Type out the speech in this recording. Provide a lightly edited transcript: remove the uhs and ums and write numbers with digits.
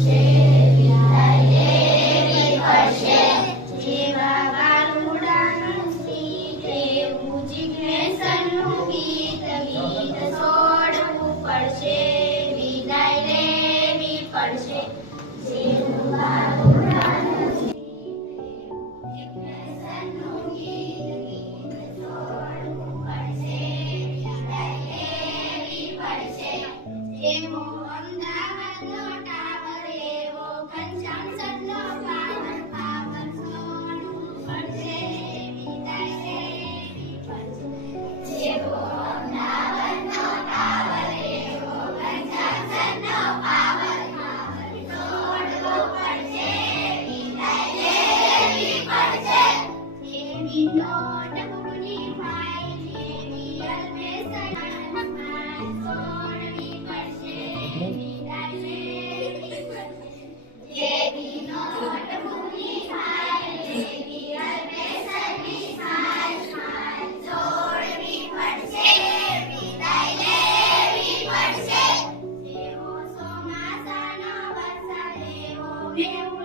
પડશે, વિદાય લેવી પડશે. જેવા ગારુડાનું સ્મિત એવું જિજ્ઞેશનું ગીત, ગીત છોડવું પડશે, વિદાય લેવી પડશે. જેવું ગારુડાનું સ્મિત એવું જિજ્ઞેશનું ગીત, ગીત છોડવું પડશે, વિદાય લેવી પડશે. જેવો અમદાવાદનો ટાવર એવો ઘનશ્યામ સદનો પાવર, પાવર છોડવું પડશે, વિદાય લેવી પડશે. જેવો અમદાવાદનો ટાવર એવો ઘનશ્યામ સદનો પાવર, પાવર છોડવું પડશે, વિદાય લેવી પડશે. જેવી નોટ બુકની ફાઇલ એવી અલ્પેશના છોડવી પડશે, વિદાય લેવી પડશે. જેવી નોટ બુકની ફાઇલ એવી અલ્પેશની ફાઇલ છોડવી પડશે, વિદાય લેવી પડશે. જેવો ચોમાસાનો વરસાદ એવો મેઘ